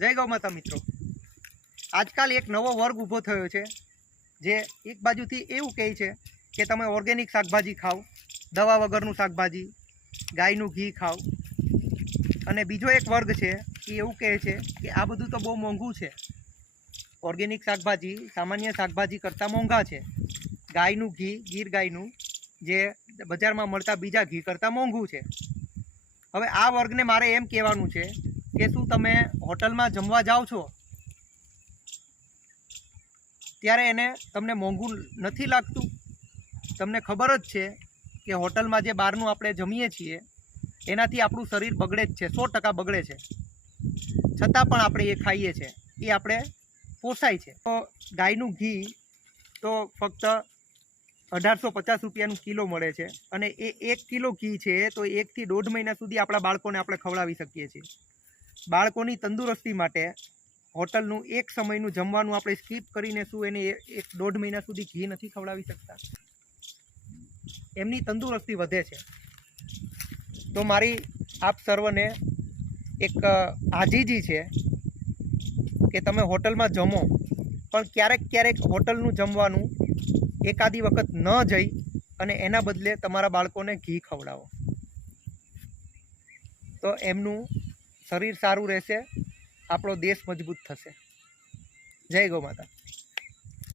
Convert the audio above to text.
જય ગૌ માતા મિત્રો, આજકાલ એક નવો વર્ગ ઊભો થયો છે જે એક બાજુથી એવું કહે છે કે તમે ઓર્ગેનિક શાકભાજી ખાઓ, દવા વગરનું શાકભાજી, ગાયનું ઘી ખાઓ, અને બીજો એક વર્ગ છે એ એવું કહે છે કે આ બધું તો બહુ મોંઘું છે, ઓર્ગેનિક શાકભાજી સામાન્ય શાકભાજી કરતાં મોંઘા છે, ગાયનું ઘી, ગીર ગાયનું જે બજારમાં મળતા બીજા ઘી કરતાં મોંઘું છે। હવે આ વર્ગને મારે એમ કહેવાનું છે કે શું તમે હોટલમાં જમવા જાઓ છો ત્યારે એને તમને મોંઘું નથી લાગતું? તમને ખબર જ છે કે હોટલમાં જે બહારનું આપણે જમીએ છીએ એનાથી આપણું શરીર બગડે જ છે, 100% બગડે છે, છતાં પણ આપણે એ ખાઈએ છીએ, એ આપણે પોસાય છે। તો ગાયનું ઘી તો ફક્ત 1850 રૂપિયાનું કિલો મળે છે અને એ 1 કિલો ઘી છે તો 1 થી 1.5 મહિના સુધી આપણા બાળકોને આપણે ખવડાવી શકીએ છીએ। બાળકોની તંદુરસ્તી માટે હોટલનું એક સમયનું જમવાનું આપણે સ્કીપ કરીને શું એને 1.5 મહિના સુધી ઘી નથી ખવડાવી શકતા? એમની તંદુરસ્તી વધે છે। તો મારી આપ સર્વને એક આજીજી છે કે તમે હોટલમાં જમો પણ ક્યારેક હોટલનું જમવાનું એકાદી વખત ન જઈ અને એના બદલે તમારા બાળકોને ઘી ખવડાવો, તો એમનું શરીર સારું રહેશે, આપણો દેશ મજબૂત થશે। જય ગૌ માતા।